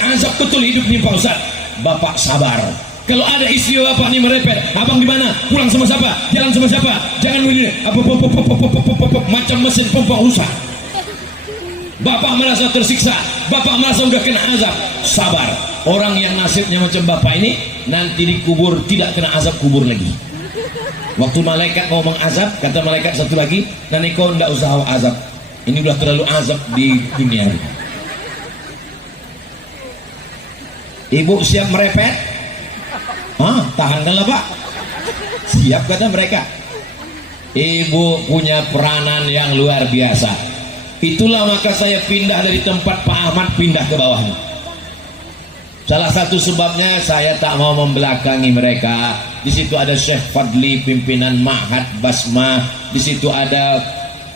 azab betul hidup nih Pak Ustaz. Bapak sabar. Kalau ada istri bapak nih merepet, abang di mana? Pulang sama siapa? Jalan sama siapa? Jangan begini. Macam mesin pompa rusak. Bapak merasa tersiksa, bapak merasa udah kena azab. Sabar. Orang yang nasibnya macam bapak ini nanti dikubur tidak kena azab kubur lagi. Waktu malaikat mau mengazab, kata malaikat satu lagi, nanti kau tidak usah azab. Ini udah terlalu azab di dunia. Ibu siap merepet? Tahankanlah Pak. Siap kata mereka. Ibu punya peranan yang luar biasa. Itulah maka saya pindah dari tempat Pak Ahmad pindah ke bawahnya. Salah satu sebabnya saya tak mau membelakangi mereka. Di situ ada Syekh Fadli pimpinan Ma'had Basmah. Di situ ada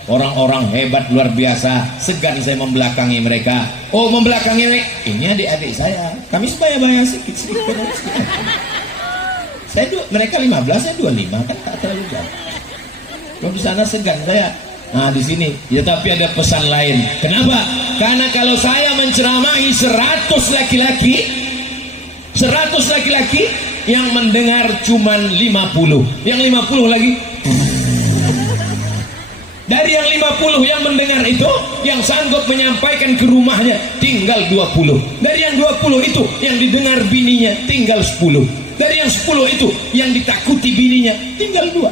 orang-orang hebat luar biasa. Segan saya membelakangi mereka. Oh, membelakangi mereka. Ini adik-adik saya. Kami sebaya-baya sedikit-sedikit. Mereka 15, saya 25, kan tak terlalu jauh. Kalau di sana segan saya. Nah di sini, ya tapi ada pesan lain. Kenapa? Karena kalau saya menceramahi 100 laki-laki, yang mendengar cuman 50. Yang 50 lagi. Dari yang 50 yang mendengar itu, yang sanggup menyampaikan ke rumahnya tinggal 20. Dari yang 20 itu yang didengar bininya tinggal 10. Dari yang 10 itu yang ditakuti bininya tinggal 2.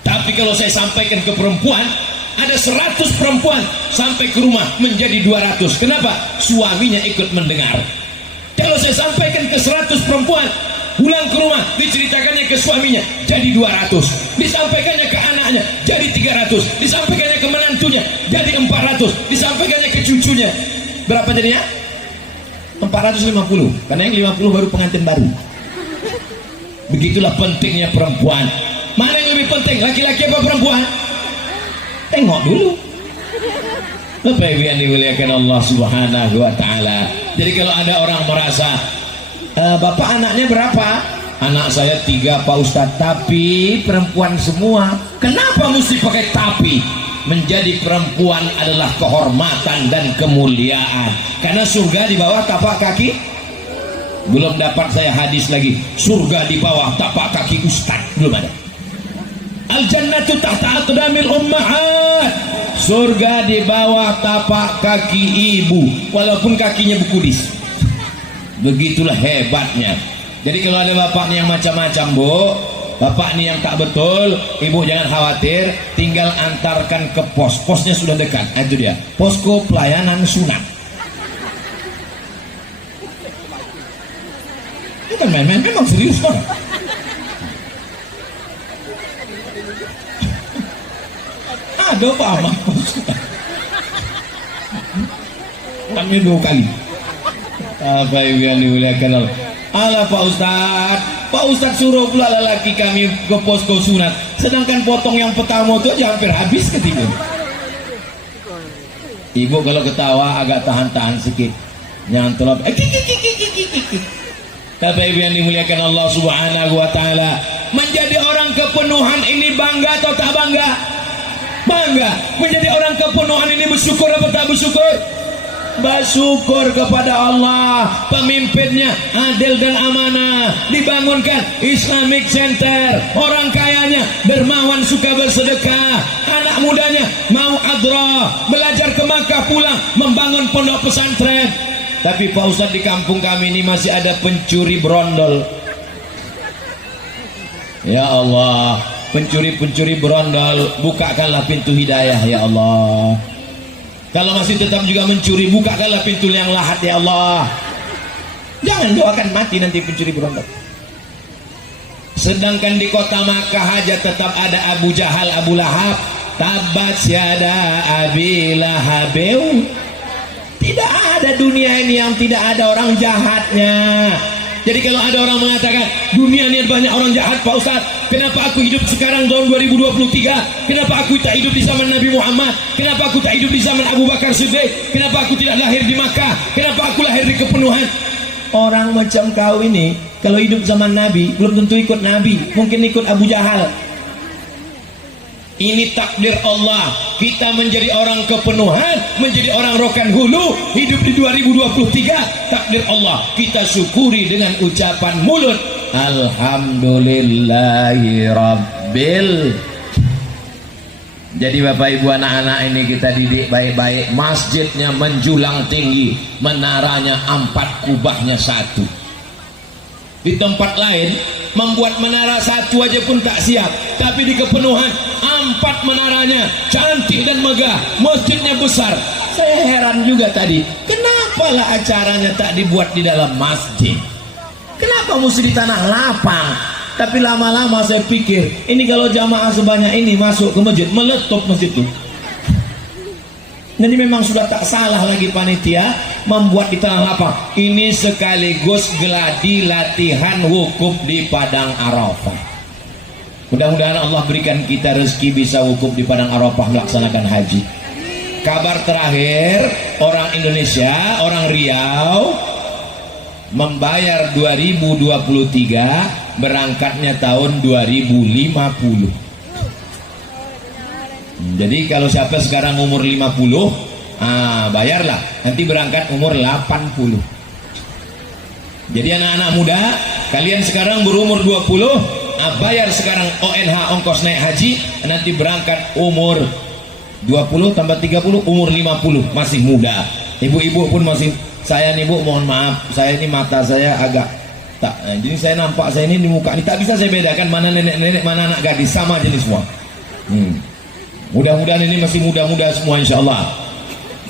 Tapi kalau saya sampaikan ke perempuan, ada 100 perempuan sampai ke rumah menjadi 200. Kenapa? Suaminya ikut mendengar. Kalau saya sampaikan ke 100 perempuan, pulang ke rumah diceritakannya ke suaminya jadi 200, disampaikannya ke anaknya jadi 300, disampaikannya ke menantunya jadi 400, disampaikannya ke cucunya. Berapa jadinya? 450. Karena yang 50 baru pengantin baru. Begitulah pentingnya perempuan. Mana yang lebih penting, laki-laki apa perempuan? Tengok dulu. Bapak Ibu yang dimuliakan Allah Subhanahu wa taala. Jadi kalau ada orang merasa, Bapak anaknya berapa? Anak saya 3 Pak Ustadz, tapi perempuan semua. Kenapa mesti pakai tapi? Menjadi perempuan adalah kehormatan dan kemuliaan. Karena surga di bawah tapak kaki. Belum dapat saya hadis lagi. Surga di bawah tapak kaki Ustadz. Belum ada. Al-jannatu tahta aqdamil ummahat. Surga di bawah tapak kaki ibu, walaupun kakinya bekudis. Begitulah hebatnya. Jadi kalau ada bapak nih yang macam-macam, Bu, bapak nih yang tak betul, ibu jangan khawatir, tinggal antarkan ke pos. Posnya sudah dekat. Itu dia, posko pelayanan sunat. Itu kan main-main, memang serius kok. Ada Pak Ahmad kami 2 kali. Apa yang dimuliakan Allah. Alah Pak Ustadz suruh pula lelaki kami ke posko sunat, sedangkan potong yang pertama itu aja hampir habis ketiga. Ibu kalau ketawa agak tahan-tahan sedikit, nyantol. Bapak Ibu yang dimuliakan Allah Subhanahu wa taala, menjadi orang kepenuhan ini bangga atau tak bangga? Bangga. Menjadi orang kepenuhan ini bersyukur apa tak bersyukur? Bersyukur kepada Allah. Pemimpinnya adil dan amanah, dibangunkan Islamic Center. Orang kayanya dermawan, suka bersedekah. Anak mudanya mau adra, belajar ke Makkah, pulang membangun pondok pesantren. Tapi Pak Ustadz, di kampung kami ini masih ada pencuri brondol. Ya Allah, pencuri-pencuri berondol, bukakanlah pintu hidayah ya Allah. Kalau masih tetap juga mencuri, bukakanlah pintu yang lahat ya Allah. Jangan doakan mati nanti pencuri berondol. Sedangkan di kota Makkah aja tetap ada Abu Jahal, Abu Lahab. Tabat syada Abi Lahabeu. Tidak ada dunia ini yang tidak ada orang jahatnya. Jadi kalau ada orang mengatakan dunia ini banyak orang jahat Pak Ustadz, kenapa aku hidup sekarang tahun 2023? Kenapa aku tak hidup di zaman Nabi Muhammad? Kenapa aku tak hidup di zaman Abu Bakar Siddiq? Kenapa aku tidak lahir di Makkah? Kenapa aku lahir di kepenuhan? Orang macam kau ini kalau hidup zaman Nabi belum tentu ikut Nabi, mungkin ikut Abu Jahal. Ini takdir Allah. Kita menjadi orang kepenuhan, menjadi orang rokan hulu, hidup di 2023. Takdir Allah. Kita syukuri dengan ucapan mulut. Alhamdulillahi Rabbil. Jadi Bapak Ibu anak-anak ini kita didik baik-baik. Masjidnya menjulang tinggi, menaranya 4, kubahnya 1. Di tempat lain membuat menara 1 aja pun tak siap, tapi di kepenuhan 4 menaranya, cantik dan megah, masjidnya besar. Saya heran juga tadi, kenapa lah acaranya tak dibuat di dalam masjid? Kenapa mesti di tanah lapang? Tapi lama-lama saya pikir, ini kalau jamaah sebanyak ini masuk ke masjid, meletup masjid itu. Jadi memang sudah tak salah lagi panitia membuat di tanah lapang. Ini sekaligus geladi latihan wukuf di Padang Arafah. Mudah-mudahan Allah berikan kita rezeki bisa wukuf di Padang Arafah melaksanakan haji. Kabar terakhir, orang Indonesia, orang Riau membayar 2023, berangkatnya tahun 2050. Jadi kalau siapa sekarang umur 50, bayarlah, nanti berangkat umur 80. Jadi anak-anak muda, kalian sekarang berumur 20, bayar sekarang ONH, ongkos naik haji, nanti berangkat umur 20 tambah 30, umur 50, masih muda. Ibu-ibu pun masih, saya nih Bu, mohon maaf, saya ini mata saya agak tak, jadi saya nampak saya ini di muka ini tak bisa saya bedakan mana nenek-nenek, mana anak gadis, sama jenis semua. Mudah-mudahan ini masih muda-muda semua insya Allah.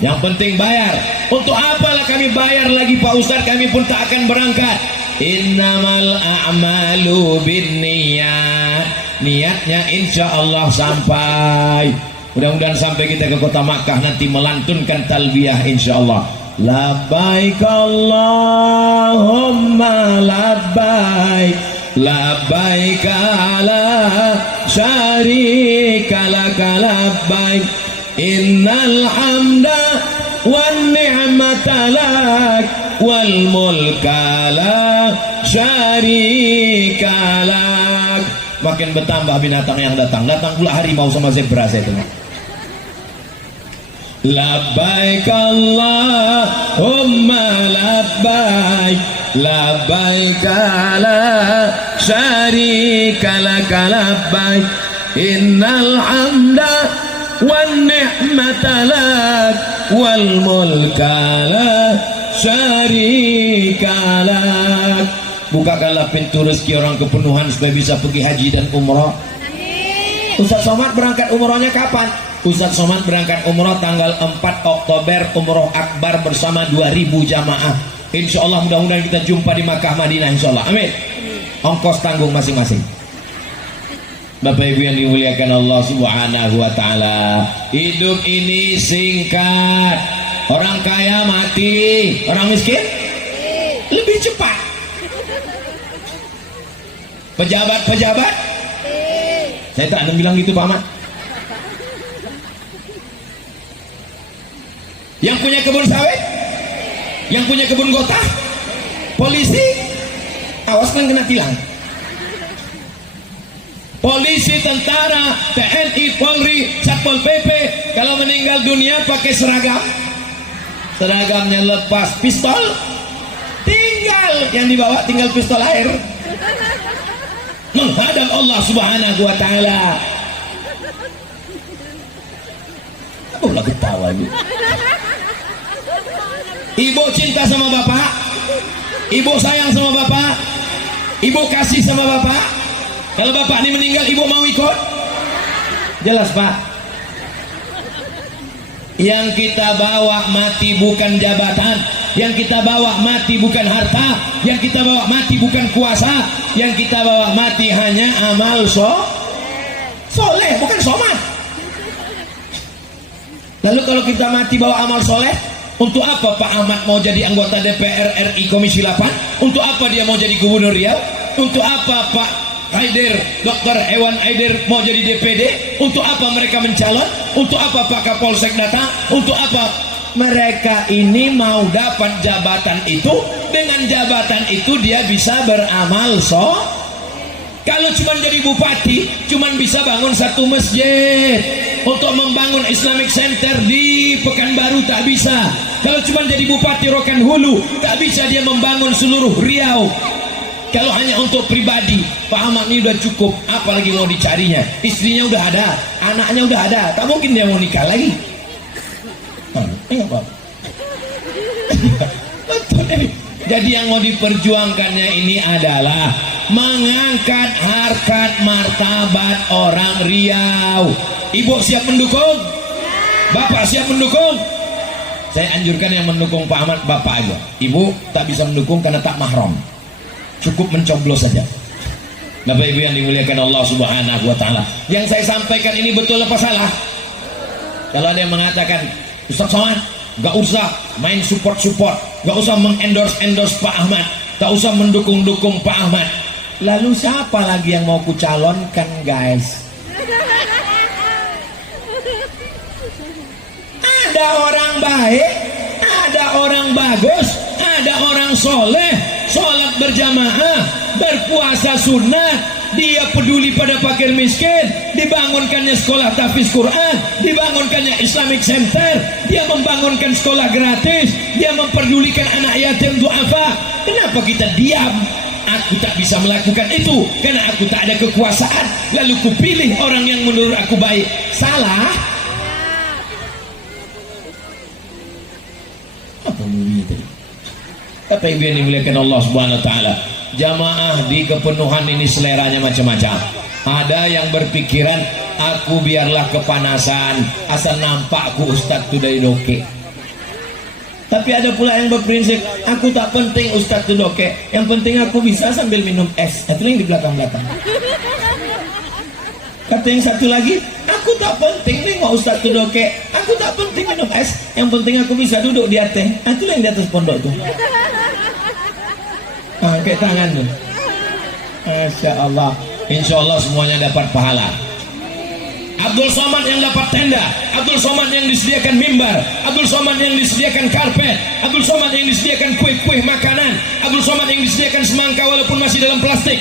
Yang penting bayar. Untuk apalah kami bayar lagi Pak Ustadz, kami pun tak akan berangkat. Innamal a'malu binniyat. Niatnya insya Allah sampai. Mudah-mudahan sampai kita ke kota Makkah nanti melantunkan talbiyah insya Allah. Labbaik Allahumma labbaik. Labbaik la syarika laka labbaik innal hamda wan ni'mata lak wal mulka la syarika lak. Makin bertambah binatang yang datang pula harimau sama zebra saya tengok. Labbaik Allahumma labbaik labbaik la syarika laka labbaik innal hamda wan ni'mata lak wal mulka la syarika lak. Bukakanlah pintu rezeki orang kepenuhan supaya bisa pergi haji dan umrah. Ustaz Somad berangkat umrahnya kapan? Ustaz Somad berangkat umrah tanggal 4 Oktober, umrah akbar bersama 2000 jamaah. Insya Allah mudah-mudahan kita jumpa di Makkah Madinah insya Allah. Amin. Ongkos tanggung masing-masing. Bapak Ibu yang dimuliakan Allah Subhanahu wa taala. Hidup ini singkat. Orang kaya mati, orang miskin lebih cepat. Pejabat-pejabat, saya tak ada bilang gitu Pak Ahmad. Yang punya kebun sawit, yang punya kebun gotah, polisi, awas kan kena tilang. Polisi, tentara, TNI, Polri, Satpol PP, kalau meninggal dunia pakai seragam, seragamnya lepas, pistol, tinggal yang dibawa tinggal pistol air, menghadap Allah Subhanahu wa taala. Aku lagi ketawa gitu. Ibu cinta sama bapak, ibu sayang sama bapak, ibu kasih sama bapak. Kalau bapak ini meninggal, ibu mau ikut? Jelas Pak. Yang kita bawa mati bukan jabatan, yang kita bawa mati bukan harta, yang kita bawa mati bukan kuasa, yang kita bawa mati hanya amal soleh, bukan somat. Lalu kalau kita mati bawa amal soleh, untuk apa Pak Ahmad mau jadi anggota DPR RI Komisi 8? Untuk apa dia mau jadi gubernur Riau? Untuk apa Pak Haider, Dr. Hewan Haider mau jadi DPD? Untuk apa mereka mencalon? Untuk apa Pak Kapolsek datang? Untuk apa mereka ini mau dapat jabatan itu? Dengan jabatan itu dia bisa beramal Kalau cuma jadi bupati, cuma bisa bangun satu masjid. Untuk membangun Islamic Center di Pekanbaru tak bisa. Kalau cuma jadi bupati Rokan Hulu, tak bisa dia membangun seluruh Riau. Kalau hanya untuk pribadi, Pak Ahmad ini udah cukup, apalagi mau dicarinya. Istrinya udah ada, anaknya udah ada, tak mungkin dia mau nikah lagi. Apa? Jadi yang mau diperjuangkannya ini adalah mengangkat harkat martabat orang Riau. Ibu siap mendukung? Bapak siap mendukung? Saya anjurkan yang mendukung Pak Ahmad bapak aja. Ibu tak bisa mendukung karena tak mahram. Cukup mencoblos saja. Bapak Ibu yang dimuliakan Allah Subhanahu wa taala. Yang saya sampaikan ini betul apa salah? Kalau ada yang mengatakan, Ustaz Somad, gak usah main support-support, gak usah mengendorse Pak Ahmad, gak usah mendukung-dukung Pak Ahmad. Lalu siapa lagi yang mau kucalonkan, guys? Ada orang baik, ada orang bagus, ada orang soleh, sholat berjamaah, berpuasa sunnah, dia peduli pada fakir miskin, dibangunkannya sekolah tahfiz Quran, dibangunkannya Islamic Center, dia membangunkan sekolah gratis, dia memperdulikan anak yatim duafa. Kenapa kita diam? Aku tak bisa melakukan itu karena aku tak ada kekuasaan, lalu kupilih orang yang menurut aku baik. Salah? Apa bunyi tadi? Kata ibu yang dimuliakan Allah Subhanahu wa taala, jamaah di kepenuhan ini seleranya macam-macam. Ada yang berpikiran, aku biarlah kepanasan, asal nampakku ustaz tu dari doke. Tapi ada pula yang berprinsip, aku tak penting ustaz tu doke, yang penting aku bisa sambil minum es. Itu yang di belakang-belakang. Kata yang satu lagi, aku tak penting nengok ustaz tu doke, aku tak penting minum es, yang penting aku bisa duduk di atas. Itu yang di atas pondok tu. Angkat tangan tu. Masya Allah. Insya Allah semuanya dapat pahala. Abdul Somad yang dapat tenda, Abdul Somad yang disediakan mimbar, Abdul Somad yang disediakan karpet, Abdul Somad yang disediakan kue-kue makanan, Abdul Somad yang disediakan semangka walaupun masih dalam plastik,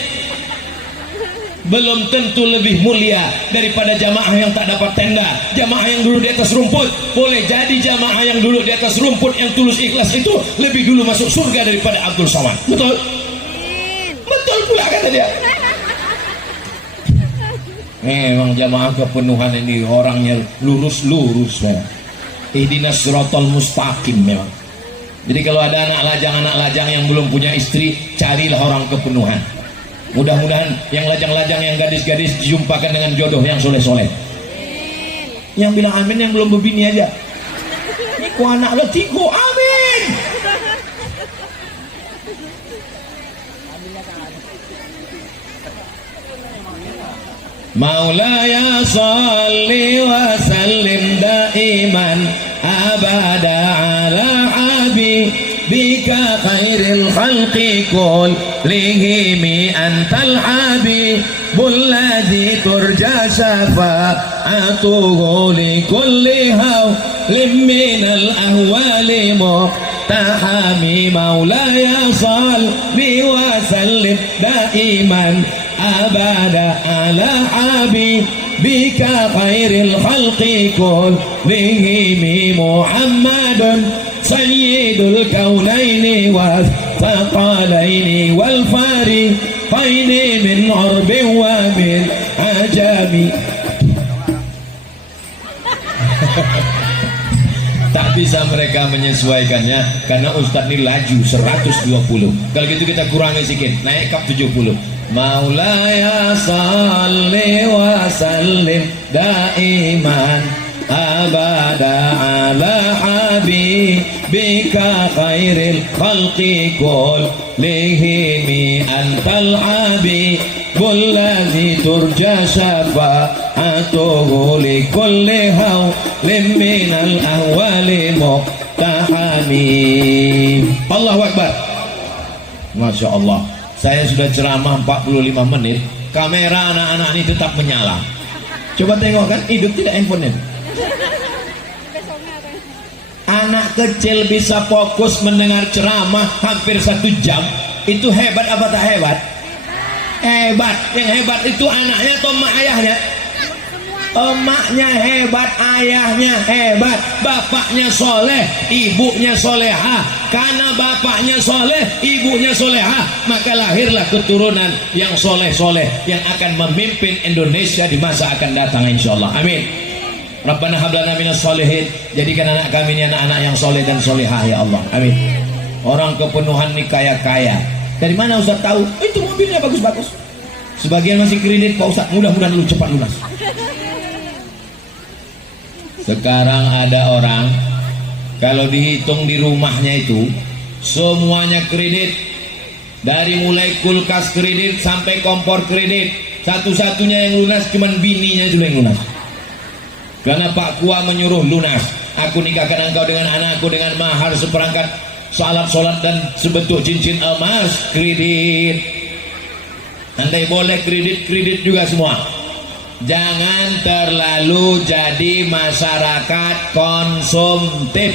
belum tentu lebih mulia daripada jamaah yang tak dapat tenda. Jamaah yang dulu di atas rumput, boleh jadi jamaah yang dulu di atas rumput yang tulus ikhlas itu lebih dulu masuk surga daripada Abdul Somad. Betul? Betul pula kata dia. Memang jamaah kepenuhan ini orangnya lurus-lurus ya. Ihdinas siratal mustaqim memang. Jadi kalau ada anak lajang yang belum punya istri, carilah orang kepenuhan. Mudah-mudahan yang lajang-lajang, yang gadis-gadis dijumpakan dengan jodoh yang soleh-soleh. Yang bilang amin yang belum berbini aja. Ini ku anak lo tigo, amin. Maulaya salli wa sallim daiman abada ala habibika khairil khalqi kullihim antal habibul ladzi turja syafa'atuhu li kulli hawlin minal ahwali muqtahami. Maulaya salli wa sallim daiman abada ala habibika khairil khalqi kullihim Muhammadun sayyidul kaunaini wa thaqalaini wal fariqaini min urbin wa min ajami. Tak bisa mereka menyesuaikannya karena ustaz ini laju 120. Kalau gitu kita kurangi sedikit, naik kap 70. Maulaya salli wa sallim daiman abada ala habibika khairil khalqi kullihim antal habibul ladzi turja syafa'atuhu li kulli hawlin minal ahwali muqtahami. Allahu Akbar. Masya Allah. Saya sudah ceramah 45 menit, kamera anak-anak ini tetap menyala. Coba tengok kan, hidup tidak handphone. Anak kecil bisa fokus mendengar ceramah hampir 1 jam. Itu hebat apa tak hebat? Hebat. Yang hebat itu anaknya atau emak ayahnya? Emaknya hebat, ayahnya hebat, bapaknya soleh, ibunya solehah. Karena bapaknya soleh, ibunya solehah, maka lahirlah keturunan yang soleh-soleh yang akan memimpin Indonesia di masa akan datang insyaallah. Amin. Rabbana hab lana minas solihin, jadikan anak kami ini anak-anak yang soleh dan solehah ya Allah. Amin. Orang kepenuhan nih kaya-kaya. Dari mana Ustaz tahu? Itu mobilnya bagus-bagus. Sebagian masih kredit Pak Ustaz, mudah-mudahan lu cepat lunas. Sekarang ada orang kalau dihitung di rumahnya itu semuanya kredit, dari mulai kulkas kredit sampai kompor kredit. Satu-satunya yang lunas cuman bininya juga yang lunas. Karena Pak Kua menyuruh lunas. Aku nikahkan engkau dengan anakku dengan mahar seperangkat salat dan sebentuk cincin emas, kredit. Andai boleh kredit juga semua. Jangan terlalu jadi masyarakat konsumtif.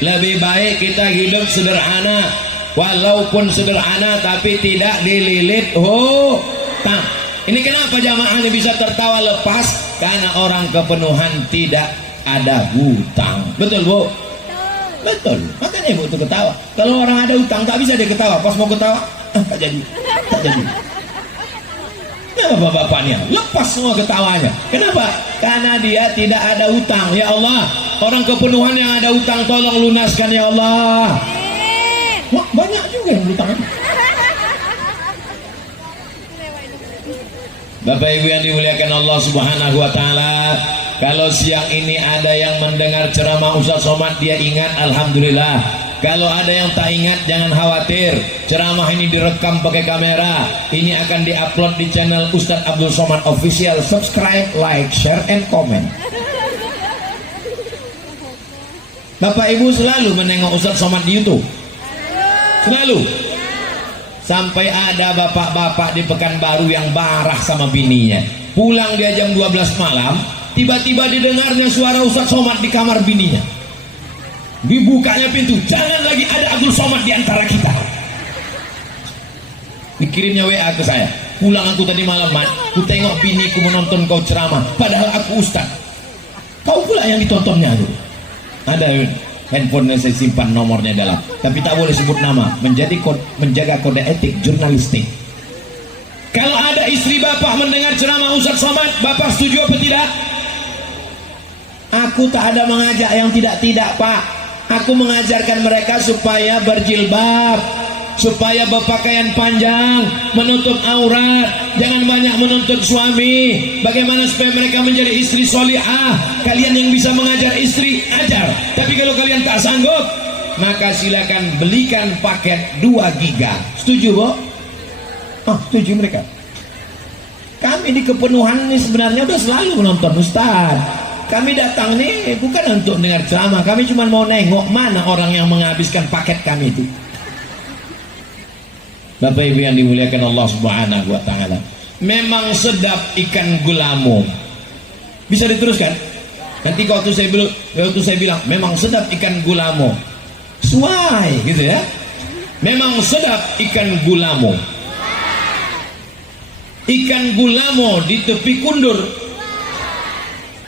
Lebih baik kita hidup sederhana, walaupun sederhana tapi tidak dililit hutang. Ini kenapa jamaahnya bisa tertawa lepas? Karena orang kepenuhan tidak ada hutang. Betul Bu? Betul. Makanya Ibu itu ketawa. Kalau orang ada hutang tak bisa dia ketawa. Pas mau ketawa, tak jadi. Nah, bapak-bapaknya lepas semua ketawanya. Kenapa? Karena dia tidak ada hutang. Ya Allah, orang kepenuhan yang ada hutang tolong lunaskan ya Allah. Wah, banyak juga yang hutang. Bapak Ibu yang dimuliakan Allah Subhanahu wa taala, kalau siang ini ada yang mendengar ceramah Ustaz Somad dia ingat, alhamdulillah. Kalau ada yang tak ingat jangan khawatir. Ceramah ini direkam pakai kamera. Ini akan diupload di channel Ustaz Abdul Somad Official. Subscribe, like, share, and comment. Bapak Ibu selalu menengok Ustaz Somad di YouTube. Selalu. Sampai ada bapak-bapak di Pekanbaru yang marah sama bininya. Pulang dia jam 12 malam, tiba-tiba didengarnya suara Ustaz Somad di kamar bininya. Dibukanya pintu, jangan lagi ada Abdul Somad di antara kita. Dikirimnya WA ke saya. Pulang aku tadi malam, Mat, ku tengok biniku menonton kau ceramah, padahal aku ustaz. Kau pula yang ditontonnya tuh. Ada handphone yang saya simpan nomornya dalam, tapi tak boleh sebut nama, menjaga kode etik jurnalistik. Kalau ada istri bapak mendengar ceramah Ustaz Somad, bapak setuju apa tidak? Aku tak ada mengajak yang tidak-tidak, Pak. Aku mengajarkan mereka supaya berjilbab, supaya berpakaian panjang, menutup aurat, jangan banyak menuntut suami. Bagaimana supaya mereka menjadi istri solihah? Kalian yang bisa mengajar istri, ajar. Tapi kalau kalian tak sanggup, maka silakan belikan paket 2 giga. Setuju, Bu? Oh, setuju mereka. Kami di kepenuhan ini sebenarnya udah selalu menonton Ustaz. Kami datang nih bukan untuk dengar ceramah, kami cuma mau nengok mana orang yang menghabiskan paket kami itu. Bapak Ibu yang dimuliakan Allah Subhanahu wa taala, memang sedap ikan gulamo. Bisa diteruskan? Nanti waktu saya bilang memang sedap ikan gulamo. Suai gitu ya. Memang sedap ikan gulamo. Ikan gulamo di tepi kundur.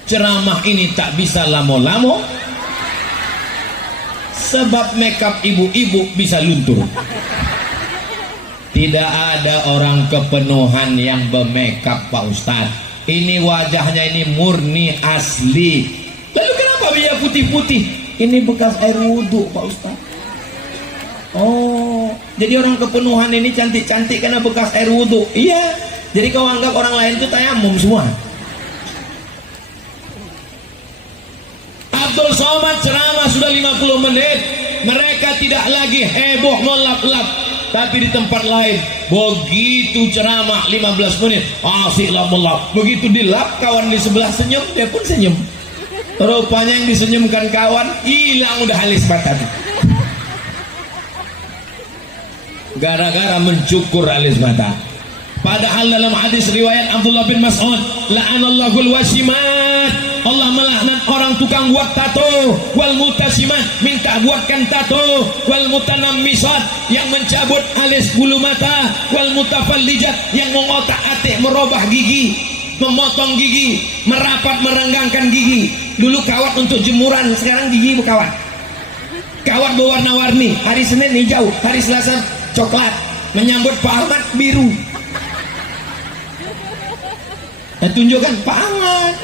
Ceramah ini tak bisa lamo-lamo, sebab makeup ibu-ibu bisa luntur. Tidak ada orang kepenuhan yang bermakeup, Pak Ustaz. Ini wajahnya ini murni asli. Lalu kenapa dia putih-putih? Ini bekas air wudhu, Pak Ustaz. Oh, jadi orang kepenuhan ini cantik-cantik karena bekas air wudhu. Iya. Jadi kau anggap orang lain itu tayamum semua. Abdul Somad ceramah sudah 50 menit. Mereka tidak lagi heboh melap-lap. Tapi di tempat lain begitu ceramah 15 menit asik lap-lap. Begitu dilap, kawan di sebelah senyum, dia pun senyum. Rupanya yang disenyumkan kawan hilang udah alis mata. Gara-gara mencukur alis mata. Padahal dalam hadis riwayat Abdullah bin Mas'ud, la'anallahul wasimat, Allah melaknat orang tukang buat tato, wal mutasimat minta buatkan tato, wal mutanammisat yang mencabut alis bulu mata, wal mutafallijat yang mengotak-atik merubah gigi, memotong gigi, merapat merenggangkan gigi. Dulu kawat untuk jemuran, sekarang gigi berkawat. Kawat berwarna-warni, hari Senin hijau, hari Selasa coklat, menyambut Pak Ahmad biru. Dan tunjukkan Pak Ahmad.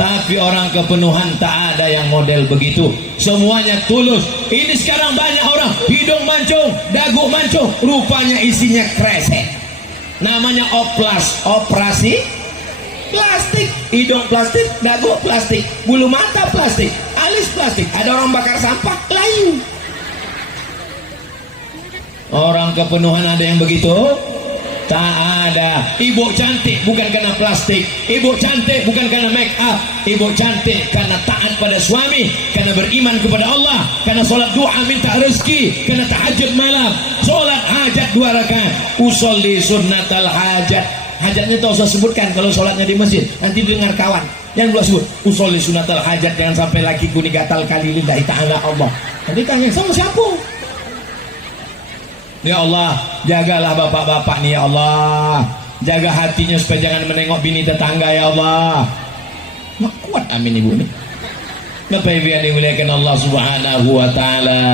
Tapi orang kepenuhan tak ada yang model begitu, semuanya tulus. Ini sekarang banyak orang hidung mancung, dagu mancung, rupanya isinya kresek. Namanya oplas, operasi plastik. Hidung plastik, dagu plastik, bulu mata plastik, alis plastik. Ada orang bakar sampah layu. Orang kepenuhan ada yang begitu? Tak ada. Ibu cantik bukan karena plastik, ibu cantik bukan karena make up, ibu cantik karena taat pada suami, karena beriman kepada Allah, karena sholat doa minta rezeki, karena tahajud malam, sholat hajat 2 rakaat, usolli sunnatal hajat. Hajatnya tak usah sebutkan kalau sholatnya di masjid, nanti dengar kawan. Yang belum sebut usolli sunnatal hajat, jangan sampai lagi kuni gatal kali lillahi ta'ala Allah. Nanti tanya sama siapa? Ya Allah, jagalah bapak-bapak nih ya Allah, jaga hatinya supaya jangan menengok bini tetangga ya Allah. Mak kuat amin ibu nih. Bapak ibu yang dimuliakan Allah subhanahu wa ta'ala,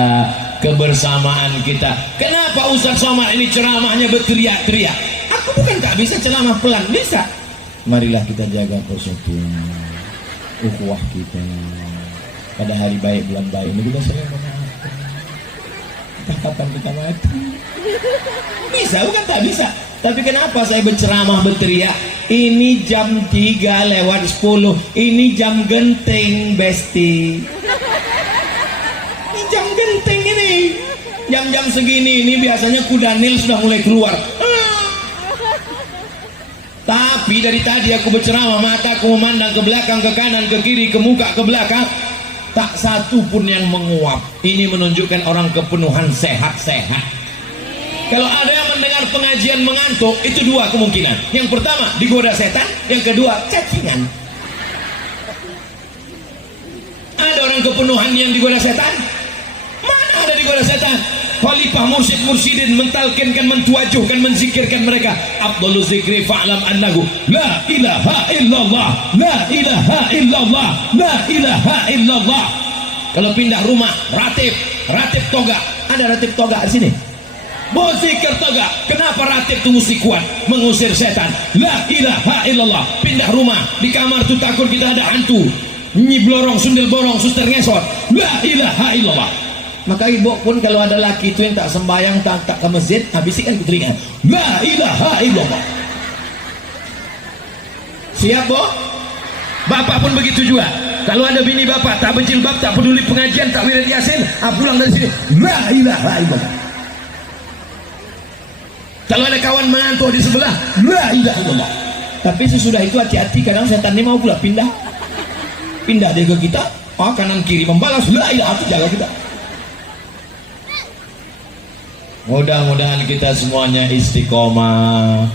kebersamaan kita. Kenapa Ustaz Somad ini ceramahnya berteriak-teriak? Aku bukan tak bisa ceramah pelan, bisa. Marilah kita jaga persatuan ukhuwah kita. Pada hari baik bulan baik ini kita saling memaafkan. Kapan kita mati? Bisa bukan tak bisa. Tapi kenapa saya berceramah berteriak? Ini jam 3:10, ini jam genting besti. Ini jam genting ini. Jam-jam segini ini biasanya kuda nil sudah mulai keluar. Tapi dari tadi aku berceramah, mataku memandang ke belakang, ke kanan, ke kiri, ke muka, ke belakang, tak satu pun yang menguap. Ini menunjukkan orang kepenuhan sehat-sehat. Kalau ada yang mendengar pengajian mengantuk, itu 2 kemungkinan. Yang pertama digoda setan, yang kedua cacingan. Ada orang kepenuhan yang digoda setan? Mana ada digoda setan? Khalifah mursyid-mursyidin mentalkinkan, mentuajuhkan, menzikirkan mereka. Afdhalul zikri fa'lam annahu la ilaha illallah, la ilaha illallah, la ilaha illallah. Kalau pindah rumah, ratib toga. Ada ratib toga di sini? Berzikir toga. Kenapa ratib itu mesti kuat? Mengusir setan. La ilaha illallah. Pindah rumah, di kamar tuh takut kita ada hantu. Nyi blorong, sundel borong, suster ngesot. La ilaha illallah. Maka ibu pun kalau ada laki itu yang tak sembahyang, tak ke masjid, habiskan ke telinga. La ilaha illallah. Siap, Bu? Bapak pun begitu juga. Kalau ada bini bapak tak berjilbab, tak peduli pengajian, tak wirid yasin, pulang dari sini, la ilaha illallah. Kalau ada kawan mengantuk di sebelah, la ilaha illallah. Tapi sesudah itu hati-hati, kadang setan ini mau pula pindah dia ke kita, kanan kiri membalas, la ilaha, jaga kita. Mudah-mudahan kita semuanya istiqomah.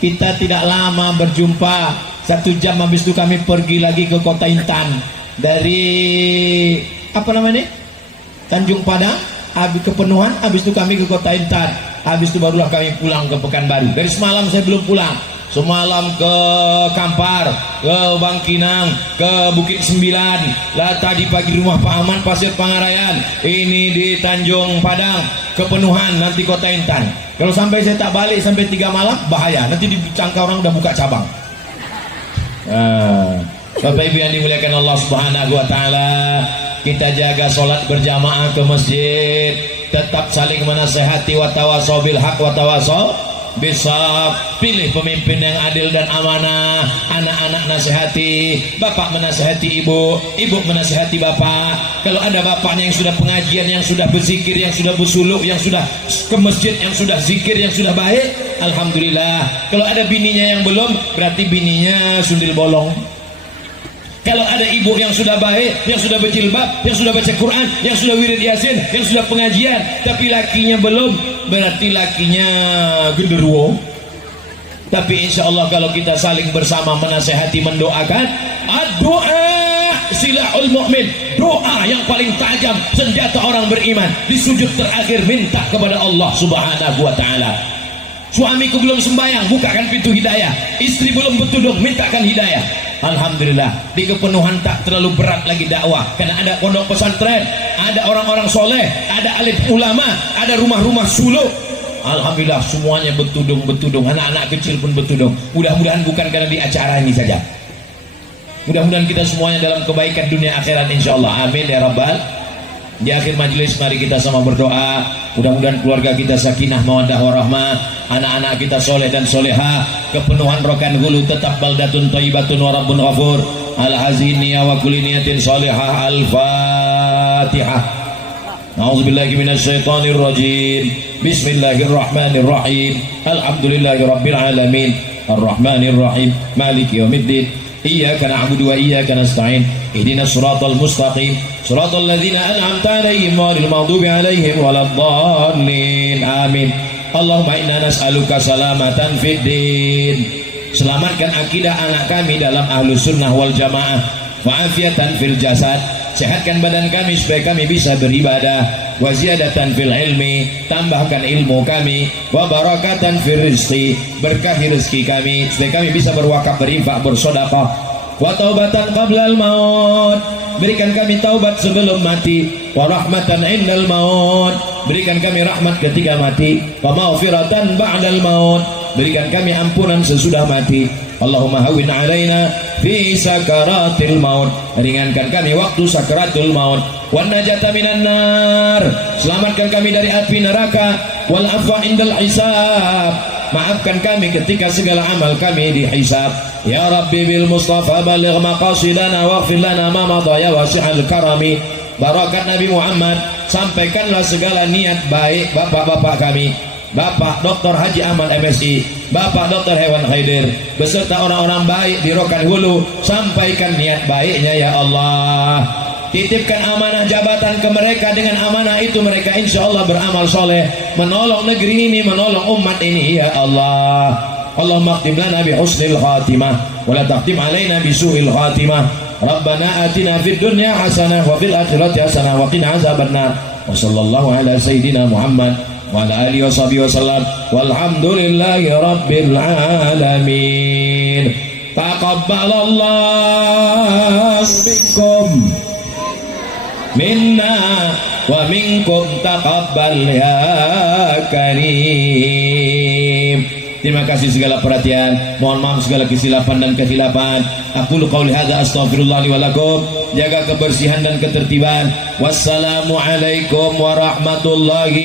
Kita tidak lama berjumpa, 1 jam habis itu kami pergi lagi ke kota Intan. Dari apa namanya, Tanjung Padang, habis kepenuhan, habis itu kami ke kota Intan. Habis itu barulah kami pulang ke Pekanbaru. Dari semalam saya belum pulang. Semalam ke Kampar, ke Bangkinang, ke Bukit 9. Lah tadi pagi rumah Pak Ahmad Pasir Pangarayan. Ini di Tanjung Padang, kepenuhan, nanti kota Intan. Kalau sampai saya tak balik sampai 3 malam, bahaya. Nanti dicangka orang udah buka cabang. Bapak Ibu yang dimuliakan Allah Subhanahu wa taala, kita jaga sholat berjamaah ke masjid, tetap saling menasehati, wa tawasau bil haq wa tawasau bisa. Pilih pemimpin yang adil dan amanah. Anak-anak nasihati, bapak menasihati ibu, ibu menasihati bapak. Kalau ada bapaknya yang sudah pengajian, yang sudah berzikir, yang sudah bersuluk, yang sudah ke masjid, yang sudah zikir, yang sudah baik, alhamdulillah. Kalau ada bininya yang belum, berarti bininya sundil bolong. Kalau ada ibu yang sudah baik, yang sudah berjilbab, yang sudah baca Quran, yang sudah wirid yasin, yang sudah pengajian, tapi lakinya belum, berarti lakinya genderuwo. Tapi insya Allah kalau kita saling bersama menasehati, mendoakan, doa silahul mu'min, doa yang paling tajam, senjata orang beriman. Di sujud terakhir minta kepada Allah subhanahu wa ta'ala. Suamiku belum sembahyang, bukakan pintu hidayah. Istri belum bertudung, mintakan hidayah. Alhamdulillah, di kepenuhan tak terlalu berat lagi dakwah, karena ada pondok pesantren, ada orang-orang soleh, ada alim ulama, ada rumah-rumah suluk. Alhamdulillah semuanya bertudung, anak-anak kecil pun bertudung. Mudah-mudahan bukan karena di acara ini saja, mudah-mudahan kita semuanya dalam kebaikan dunia akhirat insyaallah, amin ya rabbal. Di akhir majelis mari kita sama berdoa, mudah-mudahan keluarga kita sakinah mawaddah warahmah, anak-anak kita soleh dan soleha, kepenuhan rokan hulu tetap baldatun thayyibatun wa rabbun ghafur. Al-hazini wa kulli niyatin salihah. Al-Fatihah. A'udzubillahi minasyaitonir rajim. Bismillahirrahmanirrahim. Alhamdulillahi rabbil alamin. Arrahmanir rahim. Maliki yaumiddin. Iyyaka na'budu wa iyyaka nasta'in. Ihdinas siratal mustaqim. Siratal ladzina an'amta 'alaihim ghairil maghdubi 'alaihim waladdallin. Amin. Allahumma inna nas'aluka salamatan fid din. Selamatkan akidah anak kami dalam ahlus sunnah wal jamaah. Wa afiatan fil jasad. Sehatkan badan kami supaya kami bisa beribadah. Wa ziyadatan fil ilmi, tambahkan ilmu kami. Wa barakatan fil rizqi, berkahi rezeki kami supaya kami bisa berwakaf, berinfak, bersedekah. Wa taubatan qablal maut, berikan kami taubat sebelum mati. Wa rahmatan indal maut, berikan kami rahmat ketika mati. Wa maghfiratan ba'dal maut, berikan kami ampunan sesudah mati. Allahumma hawwin alaina fi sakaratil maut, ringankan kami waktu sakaratul maut. Wan najata minan nar, selamatkan kami dari api neraka. Wal afwa indal hisab, maafkan kami ketika segala amal kami dihisab. Ya Rabbi bil Mustafa baligh maqasidana waghfir lana ma madha ya wasi'al karami. Barakat Nabi Muhammad, sampaikanlah segala niat baik bapak-bapak kami, Bapak Dr. Haji Ahmad MSI, Bapak Dr. Hewan Khaidir, beserta orang-orang baik di Rokan Hulu, sampaikan niat baiknya ya Allah. Titipkan amanah jabatan ke mereka, dengan amanah itu mereka insya Allah beramal soleh, menolong negeri ini, menolong umat ini ya Allah. Allahumma khtim lana bi husnil khatimah wa la taqtim alaina bi su'il khatimah. Rabbana atina fid dunya hasanah wa fil akhirati hasanah wa qina azabannar. Wa sallallahu ala sayyidina Muhammad wa ala alihi washabihi wasallam walhamdulillahi rabbil alamin. Taqabbalallahu minkum minna wa minkum taqabbal ya karim. Terima kasih segala perhatian, mohon maaf segala kesilapan dan kekhilafan. Aku qauli hadza astaghfirullah li wa lakum. Jaga kebersihan dan ketertiban. Wassalamualaikum warahmatullahi